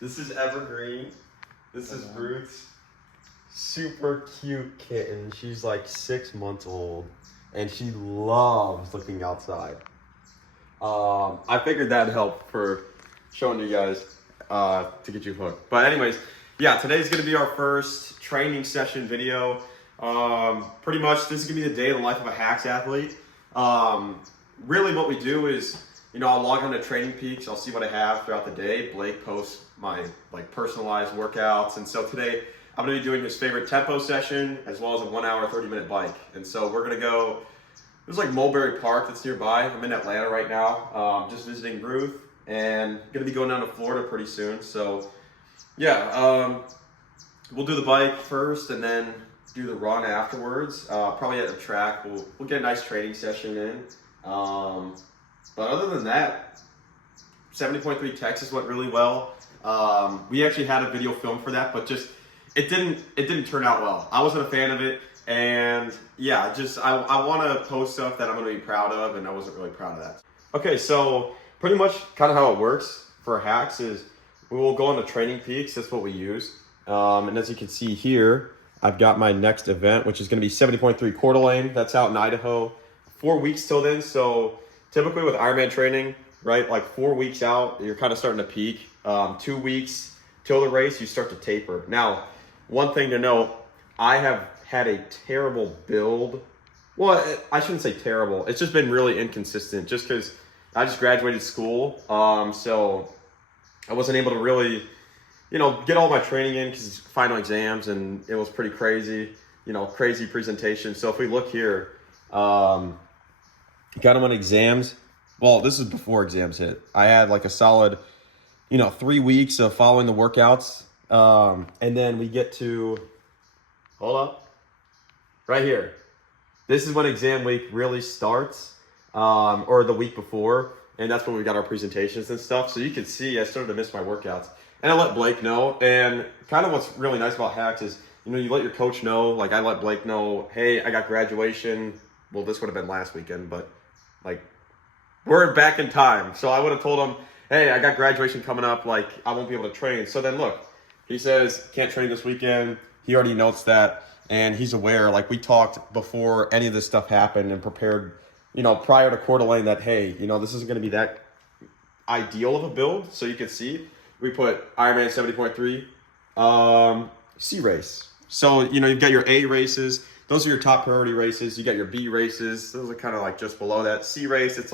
This is Evergreen. This is Ruth's super cute kitten. She's like 6 months old, and she loves looking outside. I figured that'd help for showing you guys to get you hooked. But anyways, yeah, today's gonna be our first training session video. Pretty much this is gonna be the day in the life of a HAX athlete. Really what we do is, I'll log on to Training Peaks, I'll see what I have throughout the day. Blake posts my personalized workouts, and so today I'm gonna be doing his favorite tempo session as well as a 1 hour, 30-minute bike. And so we're gonna go, there's Mulberry Park that's nearby. I'm in Atlanta right now, just visiting Ruth, and gonna be going down to Florida pretty soon. So yeah, we'll do the bike first and then do the run afterwards. Probably at the track, we'll get a nice training session in. But other than that, 70.3 Texas went really well. We actually had a video filmed for that, but just it didn't turn out well. I wasn't a fan of it, and yeah, I want to post stuff that I'm going to be proud of, and I wasn't really proud of that. Okay, so pretty much kind of how it works for HAX is we will go on the Training Peaks. That's what we use, and as you can see here, I've got my next event, which is going to be 70.3 Coeur d'Alene. That's out in Idaho. 4 weeks till then, so typically with Ironman training, right, 4 weeks out, you're kind of starting to peak. 2 weeks till the race, you start to taper. Now, one thing to note, I have had a terrible build. Well, I shouldn't say terrible. It's just been really inconsistent just because I just graduated school. So I wasn't able to really, get all my training in because it's final exams and it was pretty crazy, crazy presentation. So if we look here, got them on exams. Well, this is before exams hit. I had a solid, 3 weeks of following the workouts. And then we get to, hold up, right here. This is when exam week really starts, or the week before. And that's when we got our presentations and stuff. So you can see I started to miss my workouts. And I let Blake know. And kind of what's really nice about HAX is, you let your coach know. I let Blake know, hey, I got graduation. Well, this would have been last weekend, but we're back in time. So I would have told him, hey, I got graduation coming up. I won't be able to train. So then look, he says, can't train this weekend. He already notes that. And he's aware, we talked before any of this stuff happened and prepared, prior to Coeur d'Alene that, hey, this isn't going to be that ideal of a build. So you can see, we put Ironman 70.3 C race. So, you've got your A races. Those are your top priority races. You got your B races. Those are kind of just below that. C race, it's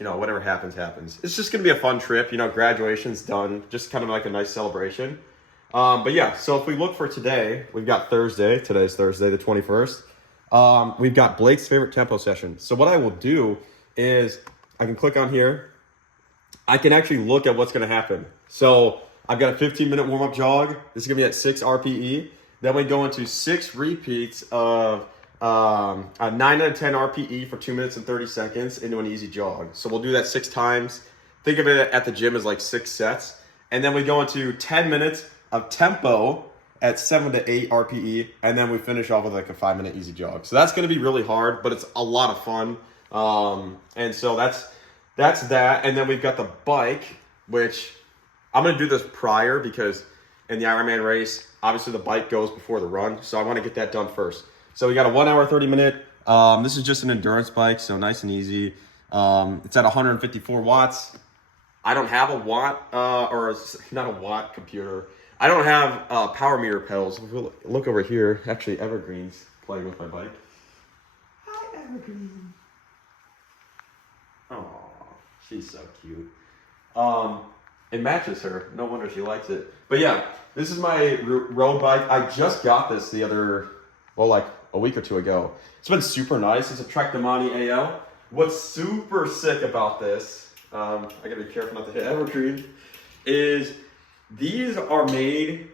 whatever happens, happens. It's just going to be a fun trip. Graduation's done. Just kind of a nice celebration. But yeah, so if we look for today, we've got Thursday. Today's Thursday, the 21st. We've got Blake's favorite tempo session. So what I will do is I can click on here. I can actually look at what's going to happen. So I've got a 15-minute warm-up jog. This is going to be at 6 RPE. Then we go into 6 repeats of a 9 out of 10 RPE for 2 minutes and 30 seconds into an easy jog. So we'll do that 6 times. Think of it at the gym as 6 sets. And then we go into 10 minutes of tempo at 7 to 8 RPE. And then we finish off with a 5-minute easy jog. So that's going to be really hard, but it's a lot of fun. And so that's that. And then we've got the bike, which I'm going to do this prior because in the Ironman race, obviously the bike goes before the run. So I want to get that done first. So we got a 1 hour, 30-minute. This is just an endurance bike, so nice and easy. It's at 154 watts. I don't have a watt, or not a watt computer. I don't have power meter pedals. If we look over here, actually Evergreen's playing with my bike. Hi, Evergreen. Oh, she's so cute. It matches her. No wonder she likes it. But yeah, this is my road bike. I just got this the other, a week or two ago. It's been super nice. It's a Trek Damani AL. What's super sick about this, I gotta be careful not to hit Evergreen, is these are made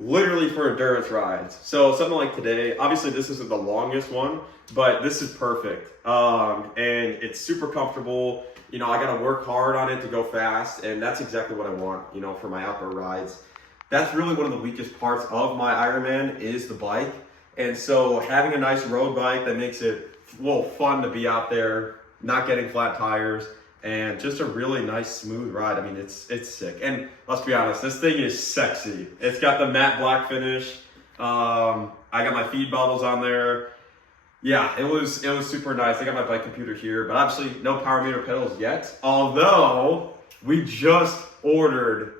literally for endurance rides. So something like today, obviously this isn't the longest one, but this is perfect. And it's super comfortable. I gotta work hard on it to go fast, and that's exactly what I want, for my outdoor rides. That's really one of the weakest parts of my Ironman is the bike. And so having a nice road bike that makes it, fun to be out there, not getting flat tires, and just a really nice smooth ride. I mean, it's sick. And let's be honest, this thing is sexy. It's got the matte black finish. I got my feed bubbles on there. Yeah, it was super nice. I got my bike computer here, but obviously no power meter pedals yet. Although we just ordered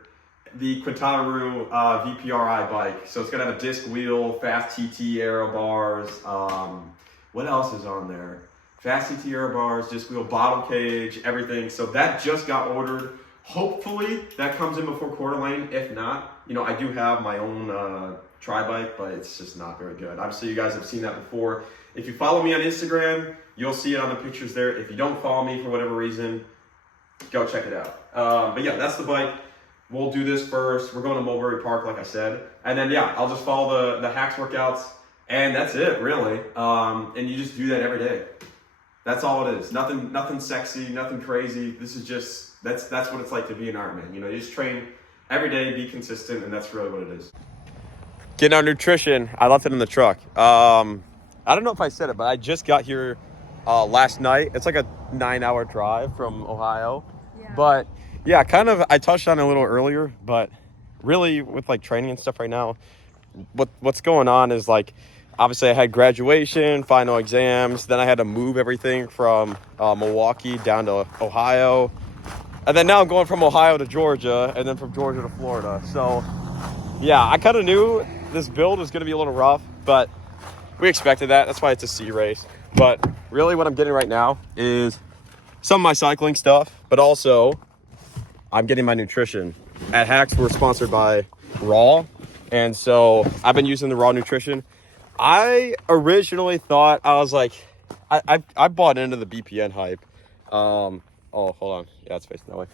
the Quintanaru VPRI bike. So it's gonna have a disc wheel, fast TT aero bars. What else is on there? Fast TT aero bars, disc wheel, bottle cage, everything. So that just got ordered. Hopefully that comes in before Quarter Lane. If not, you know, I do have my own tri-bike, but it's just not very good. Obviously you guys have seen that before. If you follow me on Instagram, you'll see it on the pictures there. If you don't follow me for whatever reason, go check it out. But yeah, that's the bike. We'll do this first. We're going to Mulberry Park, like I said. And then, yeah, I'll just follow the HAX workouts. And that's it, really. And you just do that every day. That's all it is. Nothing sexy, nothing crazy. This is just, that's what it's like to be an Ironman. You know, you just train every day, be consistent, and that's really what it is. Getting our nutrition. I left it in the truck. I don't know if I said it, but I just got here last night. It's like a 9-hour drive from Ohio. Yeah. But yeah, kind of, I touched on it a little earlier, but really with like training and stuff right now, what's going on is like, obviously I had graduation, final exams, then I had to move everything from Milwaukee down to Ohio. And then now I'm going from Ohio to Georgia, and then from Georgia to Florida. So yeah, I kind of knew this build was going to be a little rough, but we expected that. That's why it's a C race. But really what I'm getting right now is some of my cycling stuff, but also I'm getting my nutrition. At HAX, we're sponsored by Raw. And so I've been using the Raw nutrition. I originally thought, I was like, I bought into the BPN hype. Oh, hold on. Yeah, it's facing that way.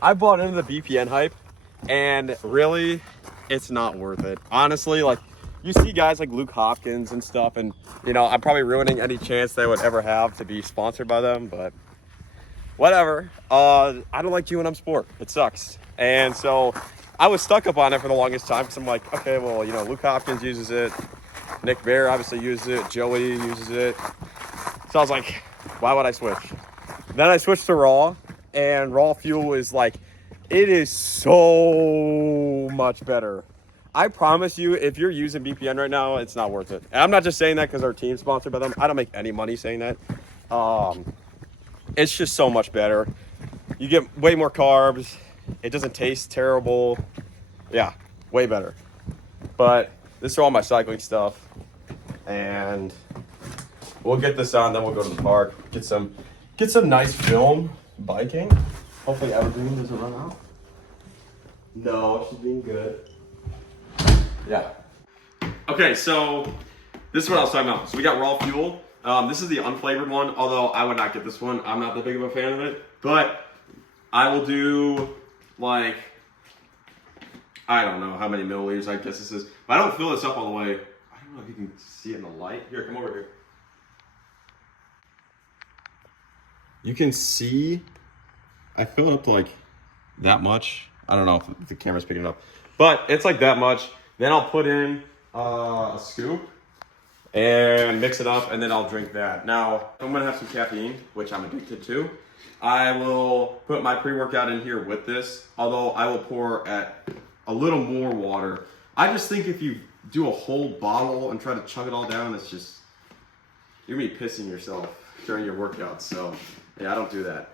I bought into the BPN hype, and really, it's not worth it. Honestly, like, you see guys like Luke Hopkins and stuff, and, you know, I'm probably ruining any chance they would ever have to be sponsored by them, but whatever. I don't like UNM Sport. It sucks. And so I was stuck up on it for the longest time because I'm like, okay, well, you know, Luke Hopkins uses it. Nick Bear obviously uses it. Joey uses it. So I was like, why would I switch? Then I switched to Raw, and Raw Fuel is like, it is so much better. I promise you, if you're using BPN right now, it's not worth it. And I'm not just saying that because our team's sponsored by them. I don't make any money saying that. It's just so much better. You get way more carbs. It doesn't taste terrible. Yeah, way better. But this is all my cycling stuff. And we'll get this on, then we'll go to the park. Get some nice film biking. Hopefully Evergreen doesn't run out. No, she's being good. Yeah. Okay, so this is what I was talking about. So we got Raw Fuel. This is the unflavored one, although I would not get this one. I'm not that big of a fan of it. But I will do, like, I don't know how many milliliters I guess this is. But I don't fill this up all the way. I don't know if you can see it in the light. Here, come over here. You can see I fill it up to like that much. I don't know if the camera's picking it up. But it's like that much. Then I'll put in a scoop and mix it up, and then I'll drink that. Now, if I'm gonna have some caffeine, which I'm addicted to, I will put my pre-workout in here with this, although I will pour at a little more water. I just think if you do a whole bottle and try to chug it all down, it's just, you're gonna be pissing yourself during your workouts. So yeah, I don't do that.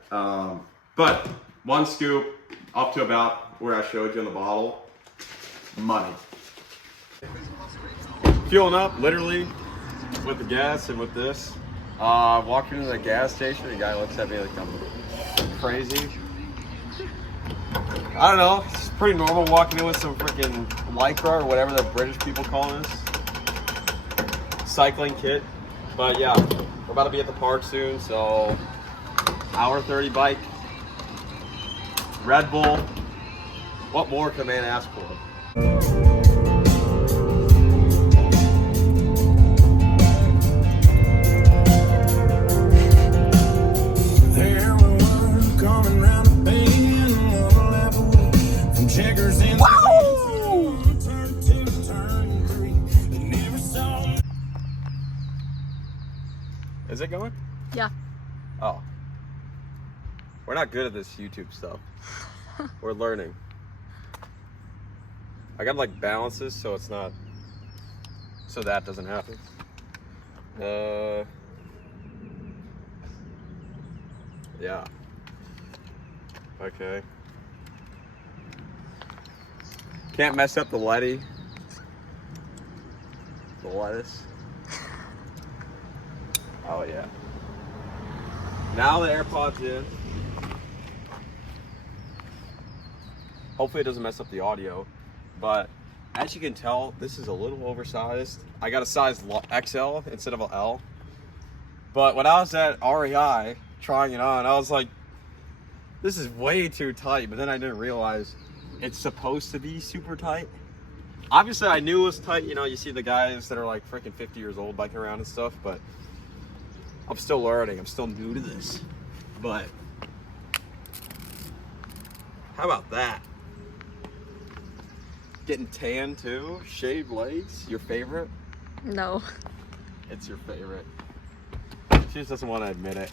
But one scoop up to about where I showed you in the bottle, money. Fueling up, literally, with the gas and with this. Walking into the gas station, the guy looks at me like I'm crazy. I don't know, it's pretty normal walking in with some freaking Lycra or whatever the British people call this. Cycling kit. But yeah, we're about to be at the park soon, so hour 30 bike. Red Bull. What more can a man ask for? Is it going? Yeah. Oh. We're not good at this YouTube stuff. We're learning. I gotta like balance this so it's not, so that doesn't happen. Yeah. Okay. Can't mess up the lettuce. The lettuce. Oh yeah. Now the AirPod's in. Hopefully it doesn't mess up the audio, but as you can tell, this is a little oversized. I got a size XL instead of an L. But when I was at REI trying it on, I was like, this is way too tight. But then I didn't realize it's supposed to be super tight. Obviously I knew it was tight. You know, you see the guys that are like freaking 50 years old biking around and stuff, but I'm still learning. I'm still new to this. But how about that? Getting tan too, shaved legs, your favorite? No. It's your favorite. She just doesn't want to admit it.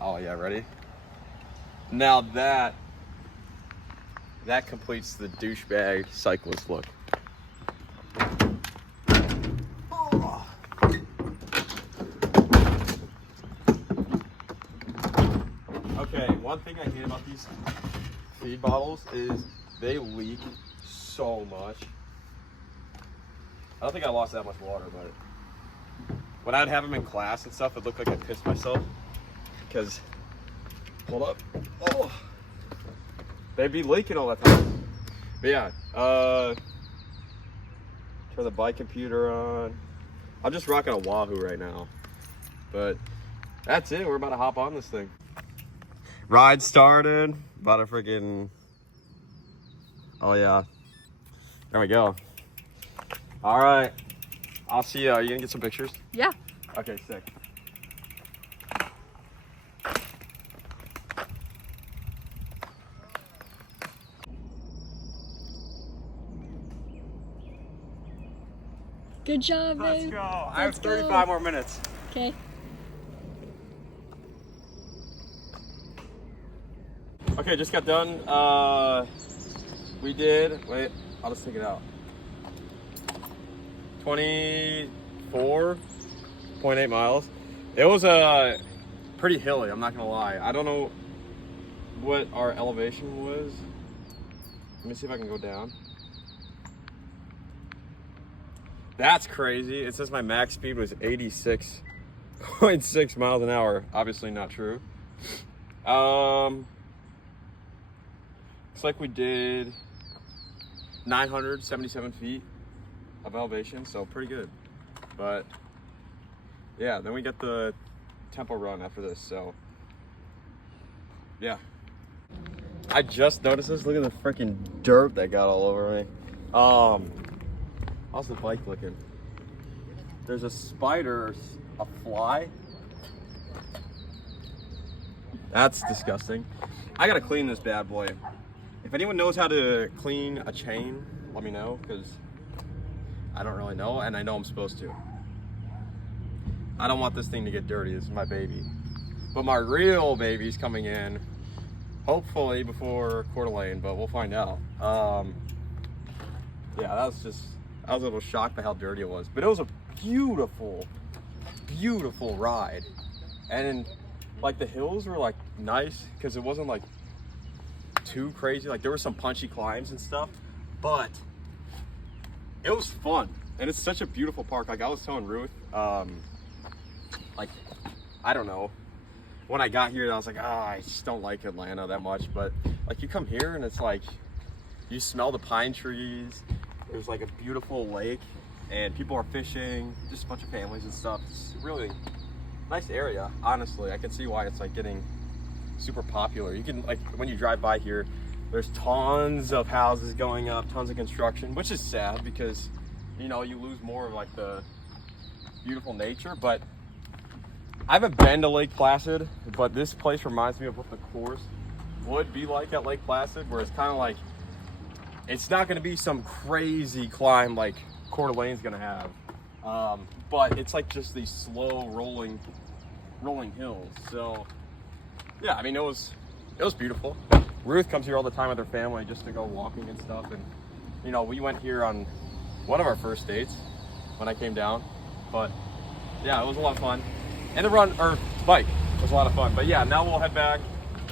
Oh yeah, ready? Now that completes the douchebag cyclist look. Oh. Okay, one thing I hate about these feed bottles is they leak so much. I don't think I lost that much water, but when I'd have them in class and stuff, it looked like I pissed myself because, hold up, oh, they'd be leaking all the time. But yeah, turn the bike computer on. I'm just rocking a Wahoo right now, but that's it. We're about to hop on this thing. Ride started. About a freaking, oh yeah, there we go. All right, I'll see you. Are you gonna get some pictures? Yeah. Okay, sick. Good job, Let's babe. go. I have 35 more minutes. Okay. Okay, just got done. We did, wait, I'll just take it out. 24.8 miles. It was pretty hilly, I'm not gonna lie. I don't know what our elevation was. Let me see if I can go down. That's crazy. It says my max speed was 86.6 miles an hour. Obviously not true. Looks like we did 977 feet of elevation, so pretty good. But yeah, then we got the tempo run after this, so yeah. I just noticed this. Look at the freaking dirt that got all over me. How's the bike looking? There's a spider, a fly. That's disgusting. I gotta clean this bad boy. If anyone knows how to clean a chain, let me know, because I don't really know, and I know I'm supposed to. I don't want this thing to get dirty. This is my baby. But my real baby's coming in, hopefully before Coeur d'Alene, but we'll find out. Yeah, I was a little shocked by how dirty it was. But it was a beautiful, beautiful ride. And like the hills were like nice, because it wasn't like too crazy. Like there were some punchy climbs and stuff, but it was fun. And it's such a beautiful park. Like I was telling Ruth, like, I don't know, when I got here I was like, I just don't like Atlanta that much. But like you come here and it's like you smell the pine trees. There's like a beautiful lake and people are fishing, just a bunch of families and stuff. It's really nice area, honestly. I can see why it's like getting super popular. You can, like, when you drive by here, there's tons of houses going up, tons of construction, which is sad because, you know, you lose more of like the beautiful nature. But I haven't been to Lake Placid, but this place reminds me of what the course would be like at Lake Placid, where it's kind of like, it's not going to be some crazy climb like Coeur d'Alene's going to have, but it's like just these slow rolling rolling hills. So yeah, I mean, it was beautiful. Ruth comes here all the time with her family just to go walking and stuff. And you know, we went here on one of our first dates when I came down. But yeah, it was a lot of fun. And the run or bike was a lot of fun. But yeah, now we'll head back.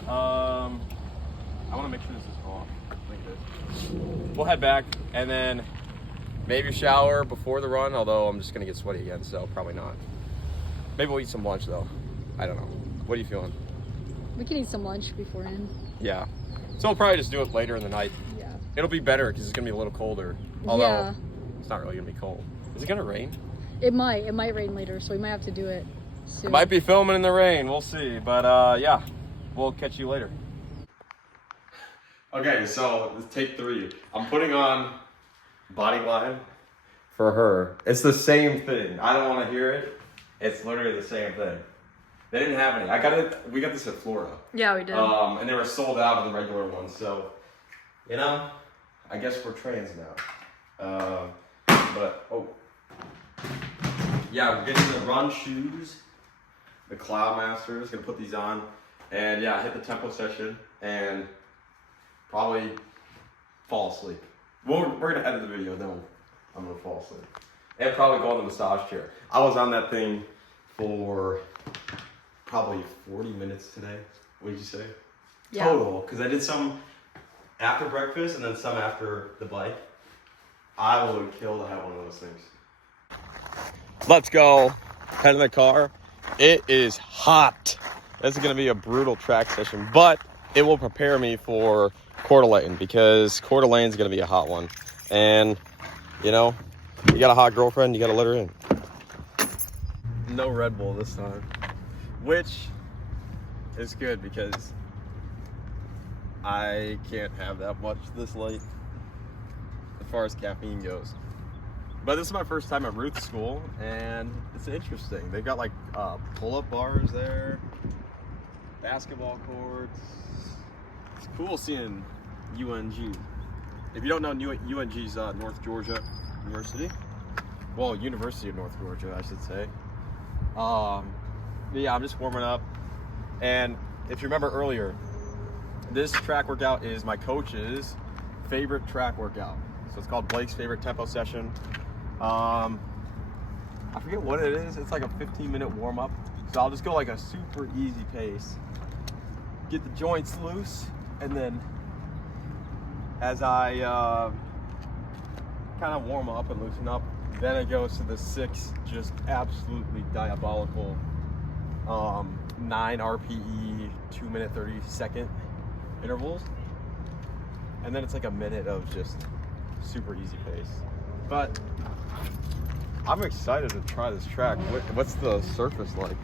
I want to make sure this is off. Like this. We'll head back and then maybe shower before the run. Although I'm just gonna get sweaty again, so probably not. Maybe we'll eat some lunch though. I don't know. What are you feeling? We can eat some lunch beforehand. Yeah. So we'll probably just do it later in the night. Yeah. It'll be better because it's gonna be a little colder. Although yeah. It's not really gonna be cold. Is it gonna rain? It might rain later, so we might have to do it soon. Might be filming in the rain. We'll see. But yeah, we'll catch you later. Okay, so take 3. I'm putting on Bodyline for her. It's the same thing. I don't want to hear it. It's literally the same thing. They didn't have any. We got this at Florida. Yeah, we did. And they were sold out of the regular ones. So, you know, I guess we're trans now. Yeah, we're getting the run shoes, the Cloudmasters. Gonna put these on, and yeah, hit the tempo session and probably fall asleep. We're gonna edit the video, then I'm gonna fall asleep. And probably go on the massage chair. I was on that thing for probably 40 minutes today. What did you say? Yeah. Total, because I did some after breakfast and then some after the bike. I would kill to have one of those things. Let's go. Head in the car. It is hot. This is gonna be a brutal track session, but it will prepare me for Coeur d'Alene because Coeur d'Alene is gonna be a hot one. And you know, you got a hot girlfriend, you gotta let her in. No Red Bull this time, which is good because I can't have that much this late as far as caffeine goes. But this is my first time at Ruth's school, and it's interesting. They've got like pull-up bars there, basketball courts. It's cool seeing UNG. If you don't know, UNG's North Georgia University. Well, University of North Georgia, I should say. Yeah, I'm just warming up. And if you remember earlier, this track workout is my coach's favorite track workout. So it's called Blake's favorite tempo session. I forget what it is. It's like a 15-minute warm-up. So I'll just go like a super easy pace. Get the joints loose, and then as I kind of warm up and loosen up, then it goes to the 6 just absolutely diabolical 9 RPE, 2-minute 30-second intervals. And then it's like a minute of just super easy pace. But I'm excited to try this track. What's the surface like?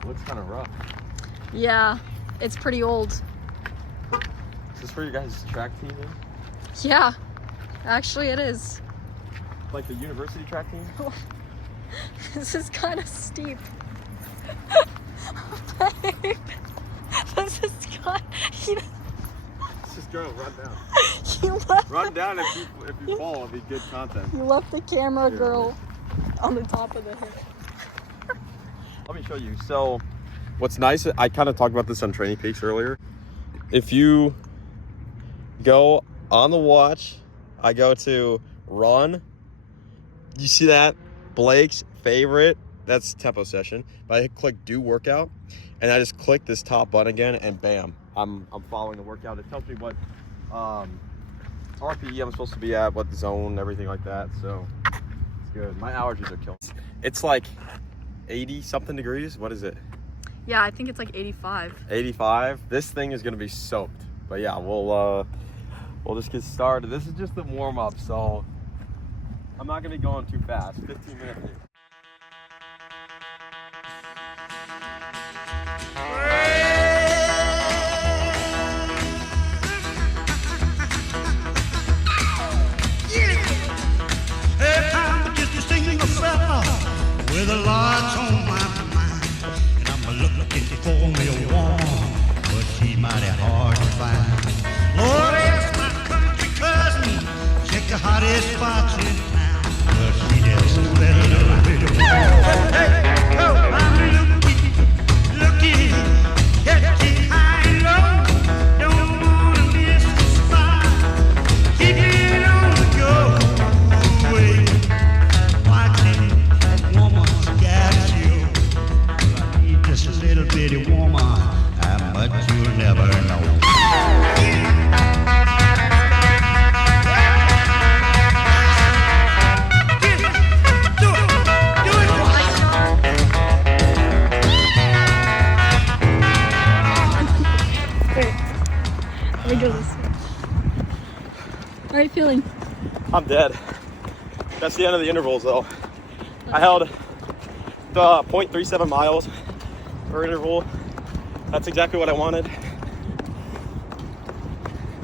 It looks kind of rough. Yeah, it's pretty old. Is this where your guys' track team is? Yeah, actually it is. Like the university track team? This is kind of steep. This is kind of... Let's just go, run down. You run down if you fall, it'll be good content. You left the camera girl on the top of the hill. Let me show you. So what's nice, I kind of talked about this on Training Peaks earlier. If you go on the watch, I go to run. You see that? Blake's favorite. That's tempo session. But I click do workout, and I just click this top button again, and bam, I'm following the workout. It tells me what RPE I'm supposed to be at, what zone, everything like that. So it's good. My allergies are killing. It's like 80 something degrees. What is it? Yeah, I think it's like 85. 85. This thing is gonna be soaked. But yeah, we'll just get started. This is just the warm up, so I'm not gonna be going too fast. 15 minutes. With a lot on my mind, and I'm looking for me a woman, but she's mighty hard to find. Lord, ask my country cousin, check the hottest spots in town, but she just better never know. Wait. Let me go this way. How are you feeling? I'm dead. That's the end of the intervals though. I held the 0.37 miles per interval. That's exactly what I wanted.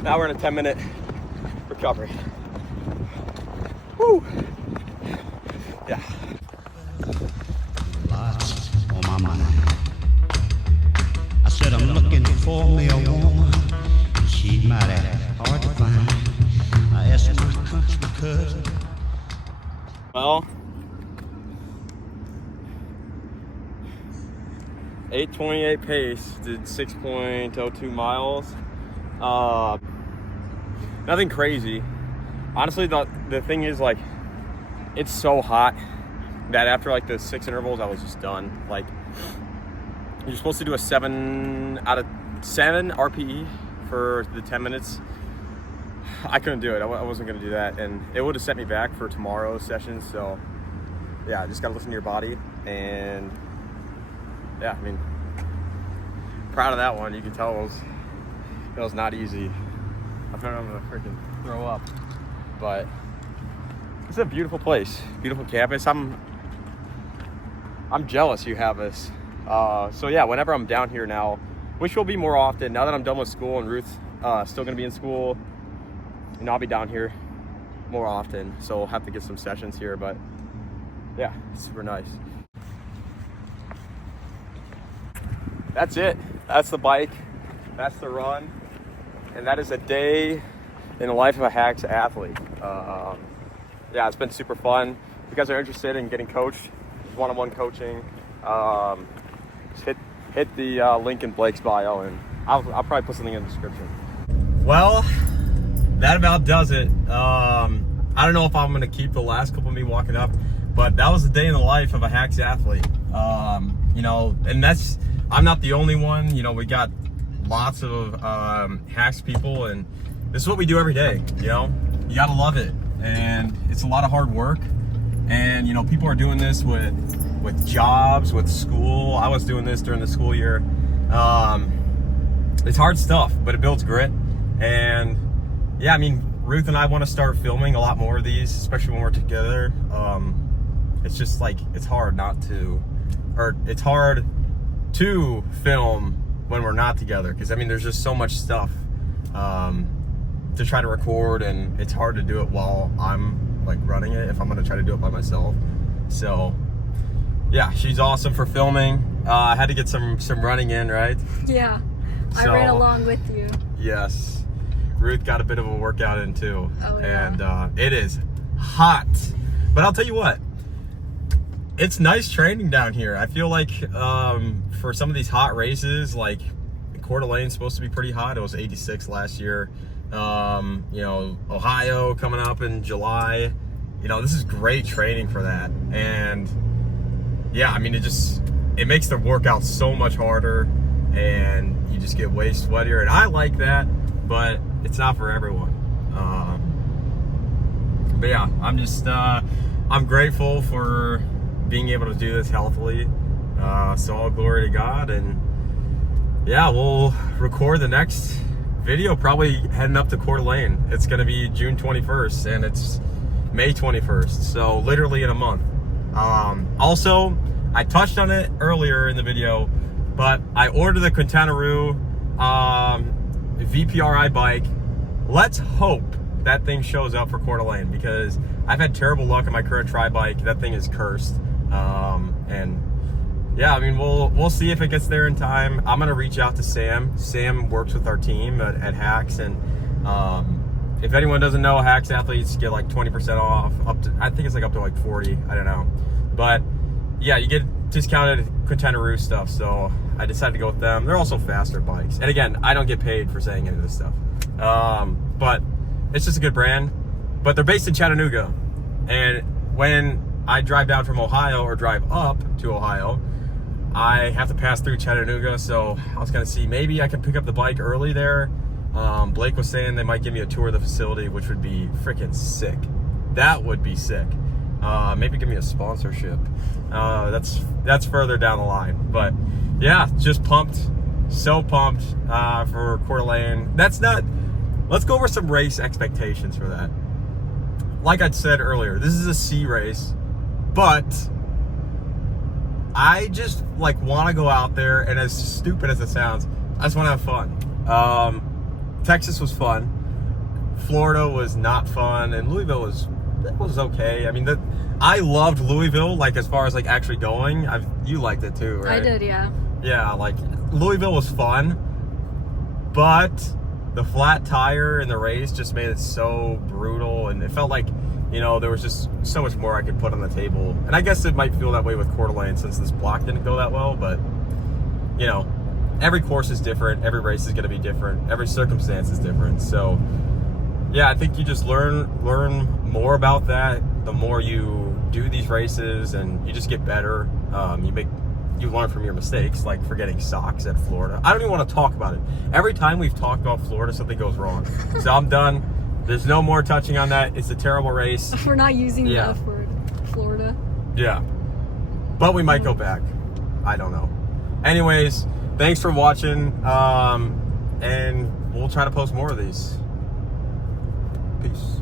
Now we're in a 10-minute recovery. Woo! Yeah. Lots on my mind. I said I'm looking for me a woman. She's mighty hard to find. I asked my country cousin. Well, 8:28 pace, did 6.02 miles. Nothing crazy. Honestly, the thing is, like, it's so hot that after like the 6 intervals, I was just done. Like, you're supposed to do a 7 out of 7 RPE for the 10 minutes. I couldn't do it. I wasn't gonna do that, and it would have set me back for tomorrow's session. So yeah, just gotta listen to your body, and yeah, I mean, proud of that one. You can tell it was not easy. I thought I'm gonna freaking throw up, but it's a beautiful place, beautiful campus. I'm jealous you have this. So yeah, whenever I'm down here now, which will be more often now that I'm done with school and Ruth's still gonna be in school, and I'll be down here more often. So we'll have to get some sessions here, but yeah, it's super nice. That's it. That's the bike. That's the run. And that is a day in the life of a HAX athlete. Yeah, it's been super fun. If you guys are interested in getting coached, one-on-one coaching, just hit the link in Blake's bio, and I'll probably put something in the description. Well, that about does it. I don't know if I'm gonna keep the last couple of me walking up, but that was the day in the life of a HAX athlete. You know, and I'm not the only one. You know, we got lots of HAX people, and this is what we do every day. You know, you gotta love it, and it's a lot of hard work. And you know, people are doing this with jobs, with school. I was doing this during the school year. It's hard stuff, but it builds grit. And yeah, I mean, Ruth and I want to start filming a lot more of these, especially when we're together. It's just like, it's hard it's hard to film when we're not together, because I mean, there's just so much stuff to try to record, and it's hard to do it while I'm like running it if I'm gonna try to do it by myself. So yeah, she's awesome for filming. I had to get some running in, right? Yeah, I So, ran along with you. Yes, Ruth got a bit of a workout in too. Oh, yeah. And it is hot, but I'll tell you what, it's nice training down here. I feel like for some of these hot races, like Coeur d'Alene's supposed to be pretty hot. It was 86 last year. You know, Ohio coming up in July. You know, this is great training for that. And yeah, I mean, it makes the workout so much harder, and you just get way sweatier. And I like that, but it's not for everyone. But yeah, I'm grateful for being able to do this healthily. So all glory to God. And yeah, we'll record the next video probably heading up to Coeur d'Alene. It's gonna be June 21st and it's May 21st, so literally in a month. Also, I touched on it earlier in the video, but I ordered the Quintana Roo VPRI bike. Let's hope that thing shows up for Coeur d'Alene, because I've had terrible luck on my current tri bike. That thing is cursed. And yeah, I mean, we'll see if it gets there in time. I'm gonna reach out to Sam. Sam works with our team at HAX, and if anyone doesn't know, HAX athletes get like 20% off, I think it's like up to like 40, I don't know. But yeah, you get discounted Quintana Roo stuff, so I decided to go with them. They're also faster bikes. And again, I don't get paid for saying any of this stuff. But it's just a good brand. But they're based in Chattanooga. And when I drive down from Ohio or drive up to Ohio, I have to pass through Chattanooga, so I was gonna see maybe I can pick up the bike early there. Blake was saying they might give me a tour of the facility, which would be freaking sick. That would be sick. Maybe give me a sponsorship. That's further down the line, but yeah, just pumped, so pumped for Coeur d'Alene. Let's go over some race expectations for that. Like I said earlier, this is a C race, but I just like want to go out there, and as stupid as it sounds, I just want to have fun. Texas was fun. Florida was not fun, and Louisville was okay. I mean, I loved Louisville, like as far as like actually going. You liked it too, right? I did, yeah. Yeah, like Louisville was fun, but the flat tire in the race just made it so brutal, and it felt like, you know, there was just so much more I could put on the table. And I guess it might feel that way with Coeur d'Alene since this block didn't go that well, but you know, every course is different, every race is going to be different, every circumstance is different. So yeah, I think you just learn more about that the more you do these races, and you just get better. You learn from your mistakes, like forgetting socks at Florida. I don't even want to talk about it. Every time we've talked about Florida, something goes wrong. So I'm done. There's no more touching on that. It's a terrible race. We're not using the F word, Florida. Yeah. But we might go back. I don't know. Anyways, thanks for watching. And we'll try to post more of these. Peace.